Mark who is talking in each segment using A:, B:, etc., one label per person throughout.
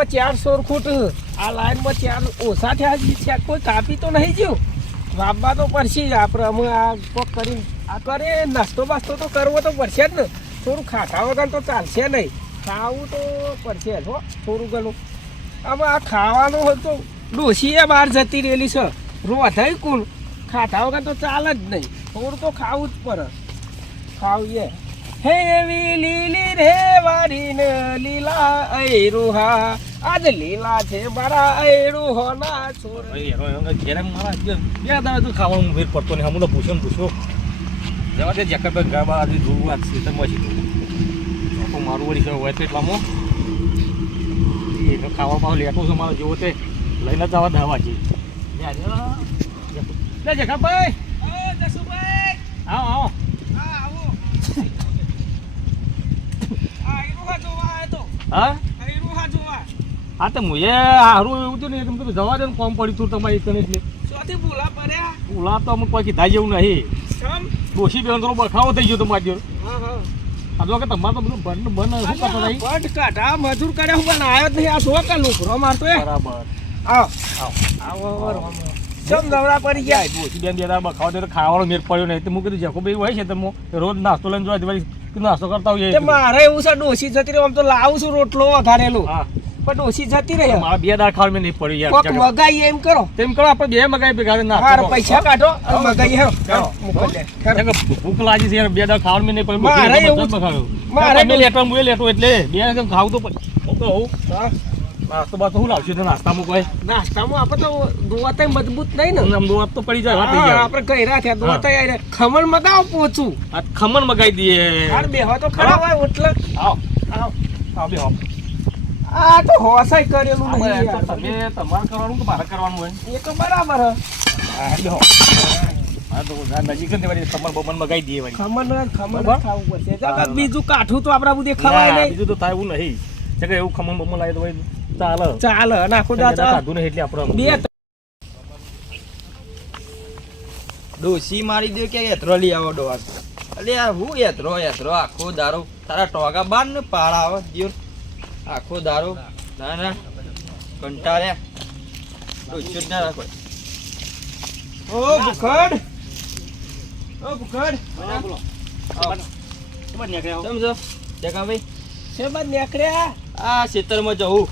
A: લાઈનમાં ચાર સોર હ. આ લાઈનમાં ચાર ઓછા થયા છે કોઈ કાપી તો નહીં જ્યું વાપવા તો પડશે જ. આપણે અમે આ કોક કરી આ કરે નાસ્તો બાસ્તો તો કરવો તો પડશે જ ને. થોડું ખાતા વગર તો ચાલશે નહીં. ખાવું તો પડશે હો, થોડું ઘણું. હવે આ ખાવાનું હોય તો ડોશીએ બહાર જતી રહેલી છે. રોધાઈ કુલ. ખાતા વગર તો ચાલે જ નહીં. થોડું તો ખાવું જ પડે. ખાવીએ હે લીલી રે વારીને લીલા ઐરુહા. આજ લીલા છે મારા ઐરુહોના તો
B: ખાવાનું ફેર પડતો નહીં. હમણાં પૂછો ને પૂછો. જવા દે જેકર પર ગાબા આજે જોવું ખેતરમાં છે તો મારું વળી છે હોય તો એટલામાં એ ખાવા પાવ લેતો છે મારો જેવો તે લઈને જ જવા દવા છે. લે જખાભાઈ
A: હા
B: આવો. આવો
A: હા આવો આ ઐરુહા જોવા આવ્યો તો
B: હા
A: ઐરુહા જોવા
B: હા તો મુએ હારું એવું હતું ને તમે તો જવા દે ને કોમ પડી તું તમારી એક એટલે.
A: શોથી બોલા પડ્યા.
B: બોલા તો અમુક કોઈ કીધા જેવું નહીં. ડોશી બેન તો બખાવો થઈ ગયો તમારી જોડે.
A: હા હા.
B: આ જો કે તમારે તો બધું બન બન શું કરતો નહીં
A: પટ કાઢા મજૂર કર્યા હું પણ આવ્યો જ નહીં. આ શું કે લુકરો મારતો
B: બરાબર.
A: આવ.
B: આવો.
A: ચમ નવરા પડી ગયા.
B: ડોશી બેન દેતા બખાવો તો ખાવાનો મેર પડ્યો નહીં. તો હું કીધું જેકો ભાઈ હોય છે તો હું રોજ નાસ્તો લઈને જોવા વળી નાસ્તો કરતા હોય
A: તે મારે એવું છે ડોસી જતી રહી આમ તો લાવું છું રોટલો વઘારેલો
B: હા.
A: પણ ડોસી જતી રહી.
B: મારા બે દાળ ખાવા મેં નહીં
A: કોક
B: યાર
A: મગાઈ એમ કરો.
B: તેમ કરો આપણે બે મગાઈ ભેગા ના
A: મારા પૈસા કાઢો મગાઈ હે હેરો.
B: ભૂખ લાગી છે યાર બે દાળ ખાવા મેં નહીં પડી.
A: મારે એવું-
B: ખાવ
A: મારે
B: મે લેટો હું લેટો એટલે. બે કેમ ખાવ તો પડે તો
A: હા.
B: નાસ્તો બાસ્તો હું લાવશું તો નાસ્તામાં કોઈ?
A: નાસ્તામાં આપણે તો દોવાતા મજબૂત નહીં ને.
B: આમ દોત તો પડી જાય
A: આપણે કઈ રાખ્યા દોવાતા યાર ખમણ મગાવો પોચું.
B: આ ખમણ મગાઈ દઈએ.
A: બે બેહો તો ખરા હોય એટલે
B: આવ
A: આવ.
B: આવ બે.
A: આ તો હોસાઈ કરેલું નહીં
B: તમે તમારે કરવાનું કે મારે કરવાનું હોય?
A: એ તો બરાબર. બીજું કાઠું તો આપણા બધે ખવાય નહીં.
B: બીજું તો થાય એવું નહીં. એવું ખમણ બમણ લાગે તો ચાલે.
A: ચાલે આખો
B: બધા નહીં એટલે આપણે
A: બે
C: ડોસી મારી દે કે એતરો લઈ આવો ડોહાર અલે હું એતરો એતરો આખો દારો. તારા ટોગા બાર ને પાળ આવે દિયો આખો દારો. ના ના. કંટાળ્યા જ ના રાખો. ઓ ભૂખડ. ઓ ભૂખડ.
B: બોલો.
C: આવો. સમજો દેખા ભાઈ.
A: છે નીકળ્યા?
C: આ ખેતરમાં જવું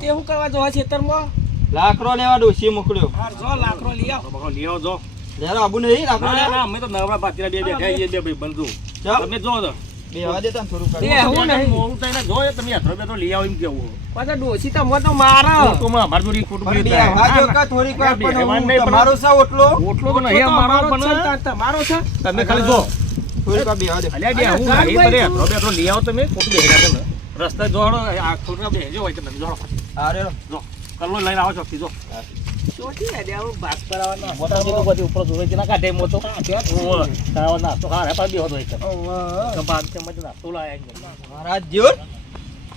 A: તે શું કરવા જોવા ખેતરમાં?
C: લાકડો લેવા ડોસી મોકલ્યો
A: જો લાકડો લઈ આવ.
B: લઈ આવો જો.
C: લેરો આબુ નહીં? લાકડો લેવા?
B: અમે તો નવરા પાતીરા બે બેઠા છીએ બે ભાઈ બંધુ.
C: ચાલ
B: તમે જો તો
C: દેતા ને થોડું
A: બે હું નહીં.
B: મોડું થઈને જો એ તમે યાત્રા બેઠો લઈ આવો એમ કેવું.
A: પાછા ડોસી તો તો મારે.
B: તો માં અમાર જોડી ખોટું
C: પણ
B: બોલી
C: બે
B: થાય.
C: હવા દો કે થોડીક વાર પણ
B: હવા
C: હું
B: નહીં પણ-
C: તમારો સા ઓટલો?
B: ઓટલો તો નહીં અમારો
A: અમારો જ છે,
B: પણ
A: તમારો છે.
B: તમે ખાલી જો.
C: થોડીક વાર બે દે.
B: અલ્યા બે હું નહીં પડે
A: તું-
B: યાત્રા લઈ આવો તમે ખોટું બેહી રસ્તે જોડો આ ખોટા બેહજો હોય તમે જોડો
C: અરે
B: જો કલ્લો લઈને આવો છો
C: જો.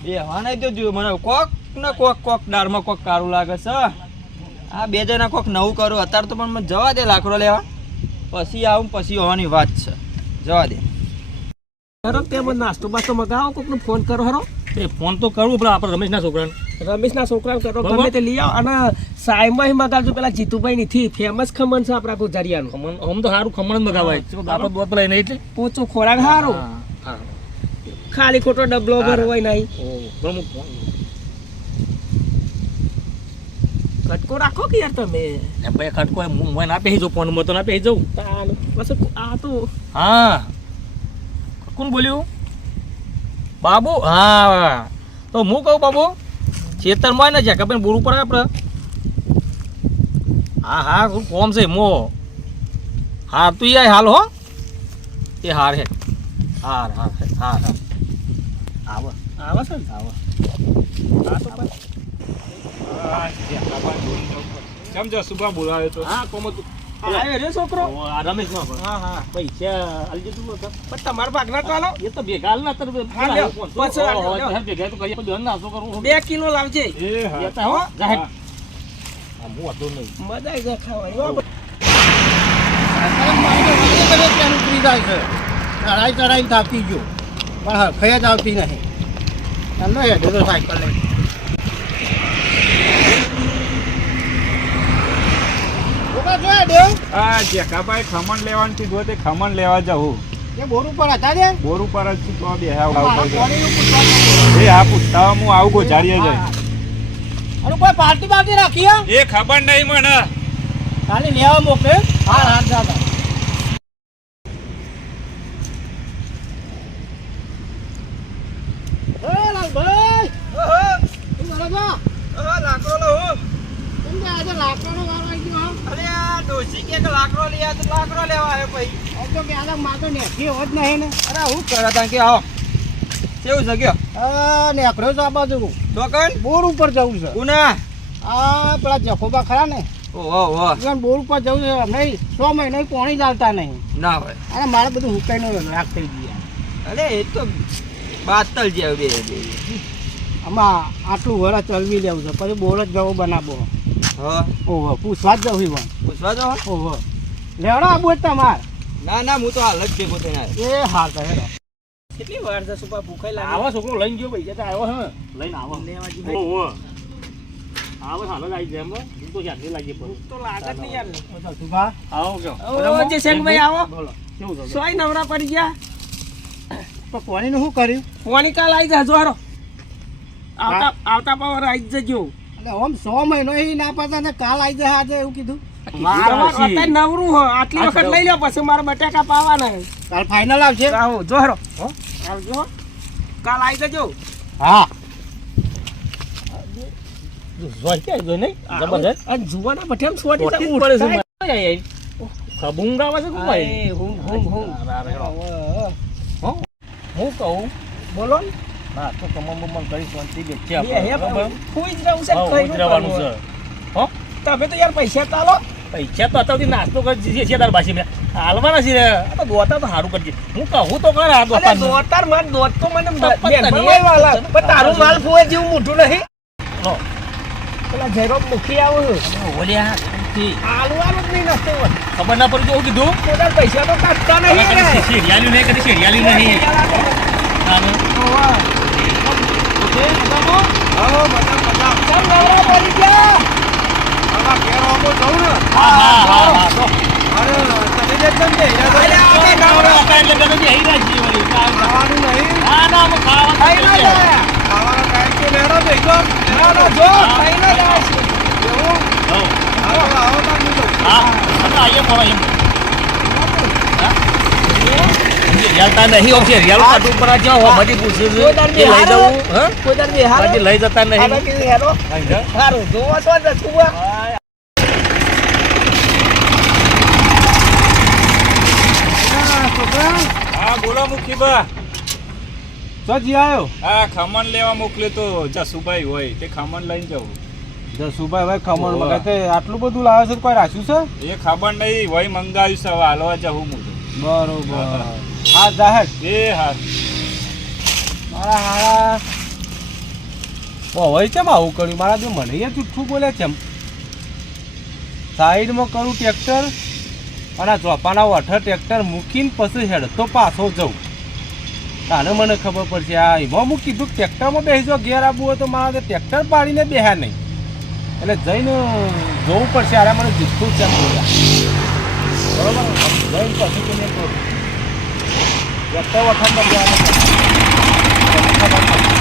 C: બે નહીં દેજો મને કોક ને કોક કોક દાળમાં કોક કારું લાગે છે. આ બે જણા કોક નવું કરું. અત્યારે તો પણ મને જવા દે લાકડો લેવા. પછી આવું પછી હોવાની વાત છે. જવા દે.
A: હેરો તે મને નાસ્તો બાસ્તો મગાવો કોકને ફોન કરો હરો.
B: તે ફોન તો કરવું પડે આપણે રમેશના છોકરાને.
A: રમેશના છોકરાને કરો. ગમે તે લઈ આવો. અને સાયમાં મગાવજો. પેલા જીતુભાઈ નથી ફેમસ ખમણ છે આપણા ગુજારિયાનું
B: ખમણ? આમ તો સારું ખમણ જ મગાવાય. આપણે દોત નહીં એટલે?
A: પોચો ખોરાક સારો. ખાલી ખોટો ડબલો ભર હોય નહીં. ખટકો રાખો કે યાર તમે?
B: ભાઈ ખટકો હું ના પહેરી જાઉં ફોનમાં તો ના પહેરી જાઉં.
A: પછી આ તો
B: હા. કોણ બોલ્યું? બાબુ હા. તો હું કહું બાબુ ચેતરમાં ને જગા પણ બોલવું પડે આપણે? હા હા શું કોમ છે મો. હા તું યાર હાલ હો. એ હાર હે. હાર હાર હે, હાર હાર. આવો.
A: આવો ને
B: આવો. સમજો સુભા બોલાવે તો? હા કોમ તું
A: આવ્યો રે છોકરો?
B: રમેશ નો
A: હા હા.
B: પૈસા આલજે તું.
A: પણ તમારા
B: એ તો ભેગા ના તર. ભેગા તો કરીએ.
A: બે કિલો લાવજે.
B: લેતા હો. જાહેર. હું હતો નહીં.
A: મજા આવી જાય ખાવાની.
D: ચડાઈ ચડાઈને થાકી ગયો પણ હરખાઈ જ આવતી નહીં હેડે સાયકલ લઈ
E: આ જેકાભાઈ ખમણ લેવાનું કીધું તે ખમણ લેવા જવું
D: એ બોર ઉપર હતા ને
E: બોર ઉપર જ છું તો
D: પૂછવાનું.
E: એ હા પૂછતા હું આવું ગોજાડીએ જાય.
D: અને કોઈ પાર્ટી બાર્ટી રાખી હે?
E: એ ખબર નહીં મને.
D: ખાલી લેવા મોકલે. હા હા દાદા
C: લાકડો?
D: લાકડો લાકડાનો વારો?
C: અરે ડોસી કે લાકડો લઈ તો લાકડો લેવા આવ્યો ભાઈ
D: તો કે માથે નેકી હોત નહીં ને.
C: અરે હું કરે તા કે આવો. કેવું છે ગયો?
D: આ નેકળ્યો છે આ બાજુ.
C: તો
D: બોર ઉપર જવું છે.
C: ઉના
D: આ પેલા જખોબા ખરા ને.
C: ઓહો ઓહો.
D: બોર ઉપર જવું છે નહીં સો મહિના પાણી ચાલતા નહીં.
C: ના હોય
D: અને મારે બધું હુકાઈને રાખ થઈ ગયા
C: અરે એ તો બાતલ જેવું બે
D: આમાં આટલું વરસ ચલવી લેવું છે પછી બોર જ જવો બનાવો
C: હા.
D: ઓહો પૂછવા જ જવું
C: પૂછવા જો
D: ઓહો. લેવડો આબુ જ તમાર.
C: ના ના હું તો હાલ જ ભેગો થઈને આવ્યો.
D: એ હાલ તો હેડો.
A: કેટલી વાર છે સુપા ભૂખાઈ લાગે?
B: આવો છોકરો લઈને ગયો ભાઈ જતા આવ્યો હે. લઈને આવો.
A: લેવા જેવું.
B: ઓહો. આવો હાલ જ આવી જાય એમ હું. તો ક્યાંથી લાગી પડું.
A: તો લાગે નહીં યાર.
D: સુભા.
B: આવો
A: ઓ
D: બોલો
B: કેવું
A: સોય નવરા પડી ગયા.
D: તો પાણીનું શું કર્યું?
A: પોણી કાલ આવી જજો હારો આવતા આવતા પાવર આવી જજો.
D: એટલે આમ સો મહિનો એ ના પાતા ને કાલ આવી જાય આજે એવું કીધું?
A: નવરું હો આટલી વખત લઈ લો પછી મારા બટાકા પાવાના
D: કાલ ફાઇનલ આવશે
A: આવો જો હારો આવજો કાલ આવી જજો
D: હા
B: કહું
A: બોલો ને.
B: તો કમમ બમમ કરી શાંતિ બે છે
A: બે
B: આપણે,
A: ફૂઈ જ છે
B: હો
A: તમે તો યાર પૈસા તાલો
B: પૈસા તો અત્યારથી નાસ્તો કરી છે તાર બાસી મેં હાલવાના છે તો દોતા તો સારું કરજે. હું કહું તો કર આ દોતા
A: દોતાર માર દોત તો મને. પણ તારું માલ ફૂએ જેવું મોટું નહીં.
B: લો.
A: પેલા જયરો મૂકી આવું
B: ઓલ્યા
A: આલવાનું જ નહીં નસ્તો
B: ખબર ના પડી તો કીધું?
A: પોતાના પૈસા તો કાઢતા નહીં
B: શેરિયાલ્યું નહીં કદી શેરિયાલ્યું નહીં. ઓકે,
A: ચાલ નવરા પડી ગયા.
C: નહીં?
B: ના ના અમે
C: ઉપર તો
A: જો,
C: તો
B: હા હો? બધી પૂછે છે. એ લઈ જવું હા?
A: કોઈ દર બેહારો.
B: બાકી લઈ જતા નહીં.
A: હારું, જોવો છો ને જથુઆ?
E: હા બા. મુખીબા
D: તો જી આવ્યો
E: હા ખમણ લેવા મોકલ્યો તો જસુભાઈ હોય તે ખમણ લઈને જવું.
D: જસુભાઈ ભાઈ ખમણ
E: ઓવા.
D: આટલું બધું લાવે છે કોઈ રાખ્યું છે?
E: એ ખબર નહીં હોય મંગાવ્યું છે હવે હાલવા જવું હું
D: બરોબર. હા જાહેર.
E: એ હા.
D: મારા હારા હોય કેમ આવું કર્યું? મારા જો મને યાર જુઠ્ઠું બોલે છે સાઈડમાં કરું ટ્રેક્ટર. અને ચોપાના વઠર ટ્રેક્ટર મૂકીને પછી હેડ તો પાછો જઉં. તાને મને ખબર પડશે, આ એમાં હું કીધું કે ટ્રેક્ટરમાં બેસજો, ઘેર આવવું હોય તો મારે ટ્રેક્ટર પાડીને બેહ્યા નહીં. એટલે જઈને જોવું પડશે, અરે મને જુઠ્ઠું છે બરોબર? જઈને પછી તેને કરું ટ્રેક્ટર વઠણ બદલવાનું પછી ખબર પડશે.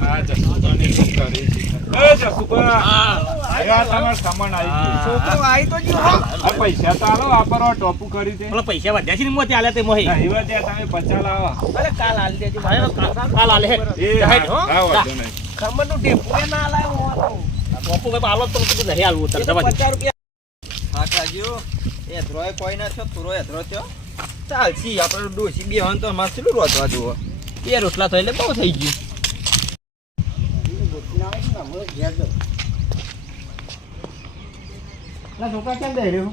E: હા જસુભાની શું કરી છે? એ જસુભા એ આ તમારે ખમણ આવી ગયું
A: છોકરો આવી તો ગયો હો.
E: આ પૈસા તો હાલો વાપરવા ટોપું કર્યું દે.
B: પૈસા વધ્યા છે ને મોતી આલ્યા તે મોહી.
E: નહીં વધ્યા તમે પચા લાવો.
A: અરે કાલ હાલ દેજો.
B: કાલ આલે હે.
E: એ
B: હો?
A: ટેપું એ ના લાવ્યો હું
B: ભાઈ આલો તો નહીં આલવું
A: એ
B: તારે
A: તો
B: જવા દે.
A: રૂપિયા.
C: હા કાજ્યો એ ધ્રોય કોઈ ના છો તુરો એધરો થયો. ચાલશી આપણે ડોસી બે હોય તો મારે કેટલું રોતવા જુઓ. બે રોટલા થાય એટલે બહુ થઈ ગયું.
D: ના છોકરા કેમ દઈ રહ્યો?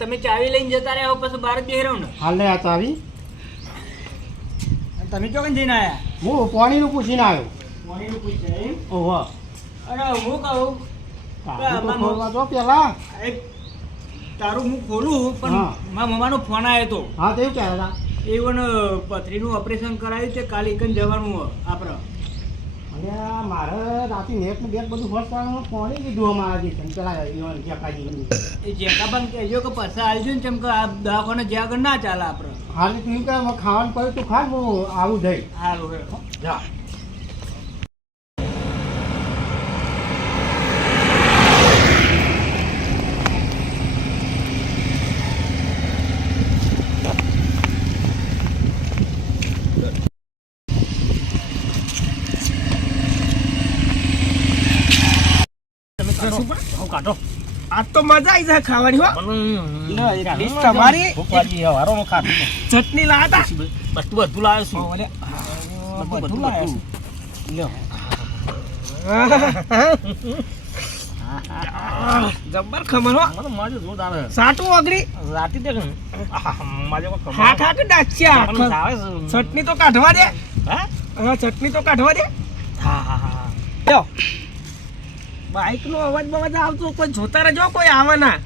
F: તમે ચાવી લઈને જતા રહ્યા પછી બહાર જ બેહી ને?
D: હાલ આ ચાવી.
F: તમે ચોકન જઈને આયા?
D: હું પાણીનું પૂછીને આવ્યો.
F: પાણીનું પૂછે
D: ઓહો.
F: અરે હું કહું?
D: કાઢી તો ખોલવા દો પેલા.
F: તારું હું ખોલું પણ. મારા મમ્માનો ફોન આવ્યો હતો
D: હા તેવું કહેતા હતા?
F: પથરીનું ઓપરેશન કરાવ્યું છે કાલે એકન જવાનું આપણે.
G: આ મારે રાતે નેટ ને બેટ બધું કરવાનું પાણી લીધું અમારા જે પેલા જકાજી
F: એ પણ કહેજો કે પાછા આવજો ને કેમ કે આ દવાખાને જ્યાં આગળ ના ચાલે આપણે.
G: હાલ તું કે ખાવાનું પડ્યું તું ખા હું આવું જઈ
F: સારું.
G: જા.
B: હું કાઢો
A: આ તો મજા આવી જાય ખાવાની હો. તમારી.
B: ખાધું.
A: ચટણી લાયા
B: બધું બધું લાવ્યો છું. બધું
A: લાયા.
B: લ્યો.
A: જબ્બર ખબર હો.
B: માજો જોરદાર
A: સાટું વગરી
B: રાતી તે. આહા, માજો કોઈ
A: હા ખા કે ડાચ્યા. ચટણી તો કાઢવા દે.
B: હા?
A: હા ચટણી તો કાઢવા દે.
B: હા, હા, હા.
A: લ્યો. બાઈક નો અવાજ બવાજ આવતો કોઈ જોતા રહેજો કોઈ આવે ના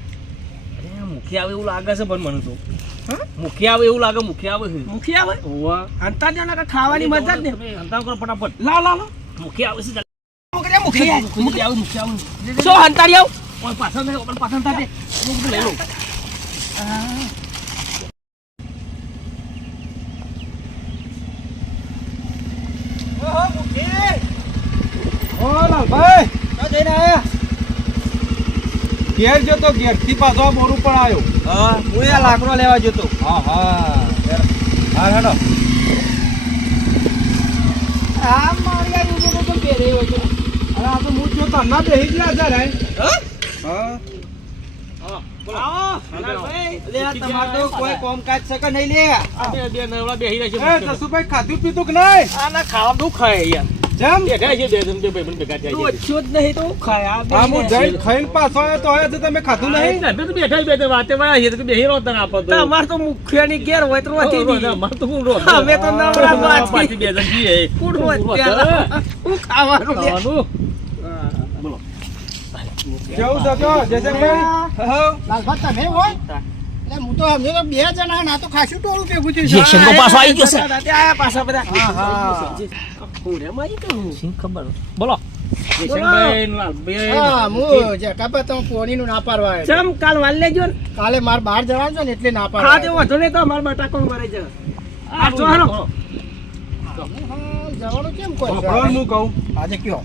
B: અરે, મુખી આવે એવું લાગે છે પણ મને તો? મુખી આવે એવું લાગે મુખી આવે
A: મુખી આવે?
B: ઓવા.
A: અંતા જો ને ખાવાની મજા જ ને
B: હંતાવ કરો ફટાફટ.
A: લાવ લાવ
B: મુખી આવે છે
A: મુખી આવે.
B: મુખી આવે મુખી આવે.
A: શું હંતાડી આવ.
B: પાછળ પાછળ લઈ લઉં.
A: ઓહો મુખી
D: ઓ લાલભાઈ ઘેર જતો ઘેરથી પાછો આ બોરું પણ આવ્યો
C: હા હું આ લાકડો લેવા જતો.
D: હા હા. હા હેડો.
A: આ મારી આ રૂમો તો પહેરે હોય છે.
D: અરે આ તો હું જો તમને બેહી ગયા છે રે હા?
A: આવો. લાલભાઈ.
C: એટલે આ તમારે તો કોઈ કોમકાજ છે કે નહીં લે?
B: આ બે- બે નવરા બેહી છે
D: એ જસુભાઈ ખાધું પીધું કે નહીં?
B: આ ના ખાવા દુઃખ ખાય યાર.
D: જેમ
B: બેઠા છે બે જણ બે ભાઈબંધ ભેગા થયા
A: તું જ નહીં તો હું આ
D: આ હું
A: બેહીને.
D: ખાઈને પાછો આવ્યો તો હવે તમે ખાધું નહીં
B: એટલે તો બેઠા જ વાતે વાળા છીએ તો બેહી રહો તને આપો તો.
A: તમાર તો મુખિયાની ઘેર હોય તો વધી
B: રો- રો- તો હું રો-
A: અમે તો નવરા પાછી.
B: પાછી બે જણ છીએ.
A: કુડ હું ખાવાનું લે.
B: ખાવાનું?
D: કેવું છે તો જયસંગભાઈ
G: લાલભાઈ તમે હોય હું તો અમે તો બે જણા ના તો ખાસું ટોળું ભેગું થયું છે.
B: પાછો આવી ગયો છે.
A: પાછા બધા.
G: હા હા
B: ખબર? બોલો.
G: હા હું જે કાપા તમે પોણીનું ના પાડવા આવ્યો.
A: ચમ કાલ વાલ લેજો ને.
G: કાલે માર બહાર જવાનું છે ને એટલે ના પાડવા
A: હા તે. વધુ નહીં તો અમારે બટાકો મારે છે
B: આ
A: જો હાલો.
G: હા, જવાનું કેમ કોઈ
D: હું કહું.
G: આજે કયો?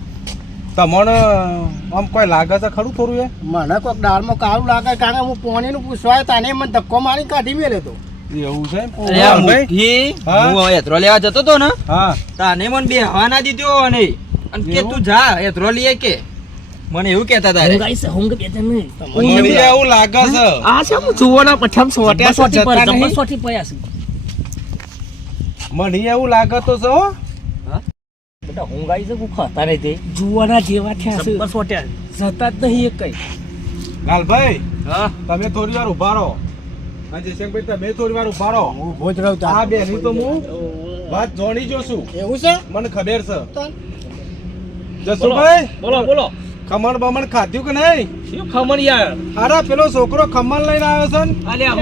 D: તમને આમ કોઈ લાગે છે ખરું થોડું એ?
G: મને કોઈક દાળમાં કાળું લાગે કારણ કે હું પોણીનું પૂછવા તાને મને ધક્કો મારી કાઢી મેળ્યો તો.
D: એવું છે એમ?
C: અરે આ
D: લાલભાઈ?
C: મુઠ્ઠી,
D: હું?
C: યત્રો લેવા જતો તો ને
D: હા.
C: તાને મને બે હવા ના દીધો અને અને કે
D: એવું?
C: તું જા યત્રો લઈએ કે. મને એવું કહેતા તારે
B: હું ગાઈશ, હું કે બે જણ નહીં.
D: મને એવું લાગે છે.
A: આ છે હું જુઓના પઠામ સોટ્યા છે જતા નહીં.
B: સોટી પડ્યા છે.
D: મને એવું લાગે તો છે હો.
B: બેટા, હું ગાઈશ, હું ખાતા નહીં તે.
A: જુઓના જેવા થયા છે.
B: સોટ્યા
A: જતા જ નહીં એ કઈ.
D: લાલભાઈ
C: હા?
D: તમે થોડી વાર ઊભા રહો. અને જયશંકભાઈ તમે થોડી વાર ઊભા રહો.
G: હું ભોજ રહું તાર.
D: આ બેની તો હું વાત જોણી જોશું
G: એવું છે?
D: મને ખબર છે. જસુભાઈ?
B: બોલો બોલો
D: ખમણ બમણ ખાધ્યું કે નહીં?
B: શું ખમણ યાર?
D: અરે પેલો છોકરો ખમણ લઈને આવ્યો છે ને?
A: અલ્યા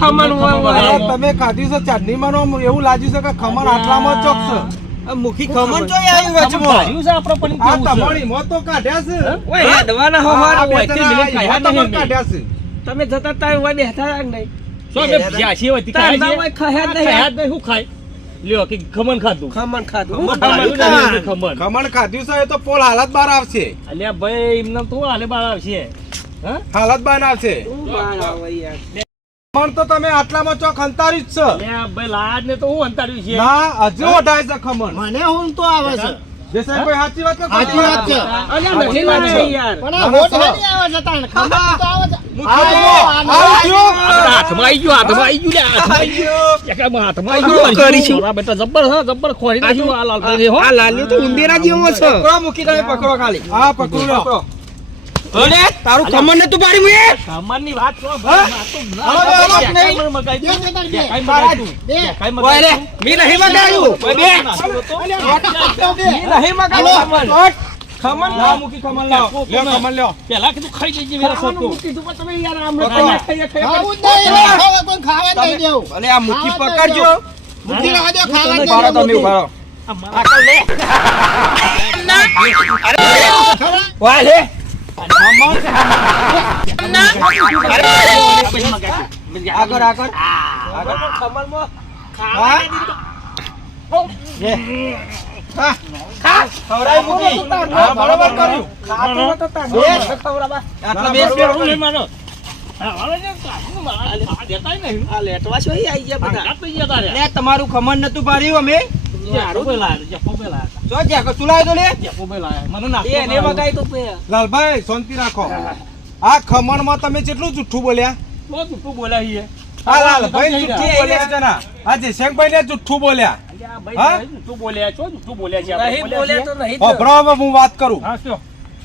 A: ખમણ હોય.
D: તમે ખાધ્યું છે ચાંદની માનો એવું લાગ્યું છે કે ખમણ આટલામાં જ ચોક છે
C: મુખી ખમણ જો આવ્યું
B: ખમણ
C: વચમાં?
B: ભાર્યું છે પણ
D: આ તમારી મોત તો કાઢ્યા છે.
A: ઓય હેડવાના હો મારા
D: બે
A: હોય.
B: ઓયથી
D: જણા
B: મિલિંદ ખાયા
D: આ તમારે
B: નહીં
D: કાઢ્યા છે.
A: તમે જતા તા એવા બેઠા જ નહીં
B: શું અમે ભ્યાસી હોય તે ખાય છે?
A: હોય ખાયા નહીં.
B: ખાયા નહીં, શું ખાય? લ્યો, કે ખમણ ખાધું
A: ખમણ ખાધું
B: ખમણ
A: હું ખમણ
B: ખમણ.
D: ખમણ છે તો પોલ હાલત બહાર આવશે
B: અલ્યા ભાઈ એમને તો હાલે બહાર આવશે હા?
D: હાલત બહાર આવશે
A: હું બાળ આવે યાર.
D: ખમણ તો તમે આટલામાં ચોક અંતાર્યું જ છે
B: ભાઈ લાજ ને તો હું અંતાર્યું છે
D: ના હજુ વઢાય છે ખમણ
G: મને હું તો આવે છે
D: સાચી વાત કે
G: સાચી વાત છે
A: અલ્યા નથી યાર
G: પણ આવે છે તાણ. ખબર તો આવે છે.
B: હાથમાં આવી ગયું હાથમાં આવી ગયું હાથમાં આવી ગયું એકામાં હાથમાં આવી ગયું
A: કરીશું.
B: મારા બેટા જબ્બર છે જબ્બર ખોરી નાખ્યું આ લાલભાઈ હો
A: આ લાલ્યો તો ઉંદેરા જેવો છે
C: પકડો મૂકી તમે પકડો ખાલી
D: આ પકડો
C: અરે તારું ખમણ ને તું પાડી મુએ
B: વાત તો
C: નહીં. મી નહીં મગાયું ઓય બે. મી નહીં મગાયું ખમણ લાવ મૂકી ખમણ લાવ.
D: લ્યો ખમણ લ્યો.
B: પેલા કીધું ખાઈ જઈએ મેરા.
A: મૂકી દીધું, પણ તમે યાર આમ
C: ના,
A: ખાઈ ખાઈ.
G: ખાવું કોઈ ખાવા નહીં દેવું.
C: અલે આ મૂકી પકડજો.
G: મૂકી રહેવા દો, ખાવા નહીં
C: રહો તમે
G: દેવું.
C: ઊભા રહો
B: આ મારા
C: વાહ લે આગળ. આગળ. આગળ
A: ખમણમાં
C: હા. હા. હા. ખવડાવી મૂકી. હા બરોબર કર્યું.
A: ખાતું નતો તાર.
C: બેસ.
A: ખવડાવવા.
C: આટલા બેસ
B: બેઠું નહીં મારો. હા, વાળો છે, કાઢું મારા. આ દેતાય નહીં.
A: આ લેટવા શું અહીં આઈ ગયા
B: આ
A: બધા?
B: ગાત થઈ ગયા તારે.
C: લે તમારું ખમણ નતું પાડ્યું અમે.
D: લાલભાઈ શાંતિ રાખો. આ ખમણમાં તમે કેટલું જુઠ્ઠું બોલ્યા?
B: બહુ જૂઠું બોલ્યા
D: લાલભાઈ જુઠ્ઠું બોલ્યા આ જયશંકભાઈ ને જુઠ્ઠું બોલ્યા. હા? વાત કરું.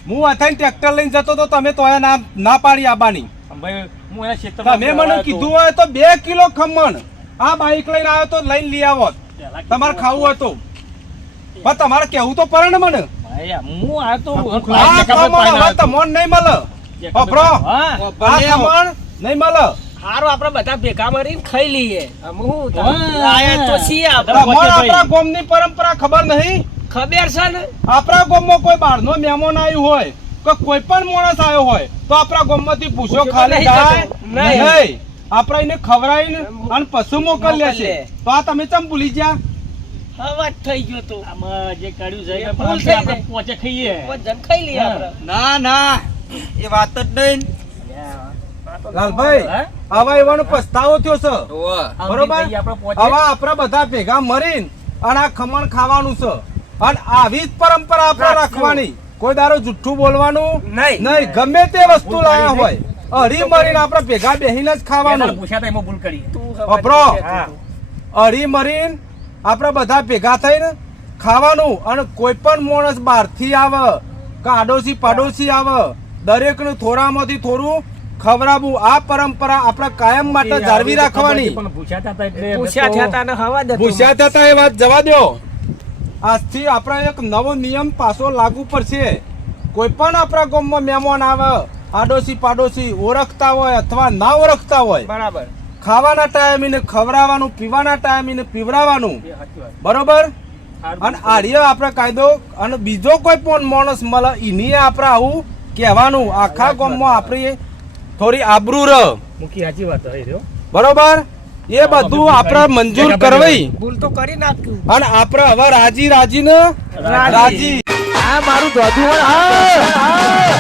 B: હું
D: ટ્રેક્ટર લઈને જતો તો તમે તોય ના ના પાડી આબાની.
B: આમ ભાઈ હું એના ક્ષેત્રમાં
D: તમે મને
B: તો.
D: કીધું હોય તો બે કિલો ખમણ. આ બાઈક લઈને આવ્યો તો લઈને લઈ આવો. તમારે ખાવું હોય તો. પણ તમારે કેવું તો પડે ને મને.
B: ભાઈ, હું આ તો
D: નહીં મળે. નહીં મળે.
A: હારું આપણે બધા ભેગા મળીને ખાઈ લઈએ. હું તો. છીએ આપણા
D: ગોમની પરંપરા ખબર નહીં?
A: ખબર છે ને?
D: આપણા ગોમમાં કોઈ બહારનો મહેમાન આવ્યો હોય કે કોઈ પણ માણસ આવ્યો હોય તો આપણા ગોમમાંથી પૂછો ખાલી જાય?
A: નહીં.
D: આપણે એને ખવડાવીને અને પશુ
A: મોકલ્યા.
D: છે તો આ તમે ચમ ભૂલી ગયા?
A: અવાજ થઈ ગયો તો.
B: આમાં જે કાઢ્યું છે આપણે પોચે ખાઈએ.
C: ના ના. એ વાત જ નહીં.
D: લાલભાઈ આવા એવાનો પસ્તાવો થયો છે. બરોબર?
B: ખાઈએ આપણે
D: હવે આપણે બધા ભેગા મરીને અને આ ખમણ ખાવાનું છે. અને આવી જ પરંપરા આપણે રાખવાની. કોઈ દારો જુઠ્ઠું બોલવાનું
A: નહીં.
D: નહીં. ગમે તે વસ્તુ લાયા હોય હરી મરીને આપણે ભેગા બેહીને જ ખાવાનું.
B: ભૂલ કરી.
A: અપરો હવે
D: અભરો.
A: હા.
D: અઢી મરીન આપણે બધા ભેગા થઈને ખાવાનું. અને કોઈ પણ માણસ બહારથી આવે કે આડોશી પાડોશી આવે દરેકનું થોડામાંથી થોડું ખવડાવવું આ પરંપરા આપણે કાયમ માટે જાળવી રાખવાની.
B: પણ પૂછ્યા
D: થતા એ વાત જવા દો. આજથી આપણે એક નવો નિયમ પાછો લાગુ પડશે. કોઈ પણ આપણા ગામમાં મહેમાન આવે આડોશી પાડોશી ઓળખતા હોય અથવા ના ઓળખતા હોય
A: બરાબર.
D: ખાવાના ટાઈમે ને ખવડાવવાનું પીવાના ટાઈમે ને પીવડાવવાનું. બરોબર? અને આર્ય આપણે કાયદો અને બીજો કોઈ પણ માણસ મળે એની આપણે આવું કહેવાનું. આખા ગામમાં આપણી થોડી આબરૂ રહ.
B: મૂકી સાચી વાત થઈ રહ્યો.
D: બરોબર? એ બધું આપણે મંજૂર કરવી
A: ભૂલ તો કરી નાખ્યું
D: અને આપણે હવે રાજી રાજી. ને રાજી.
A: આ મારું. હા, હા.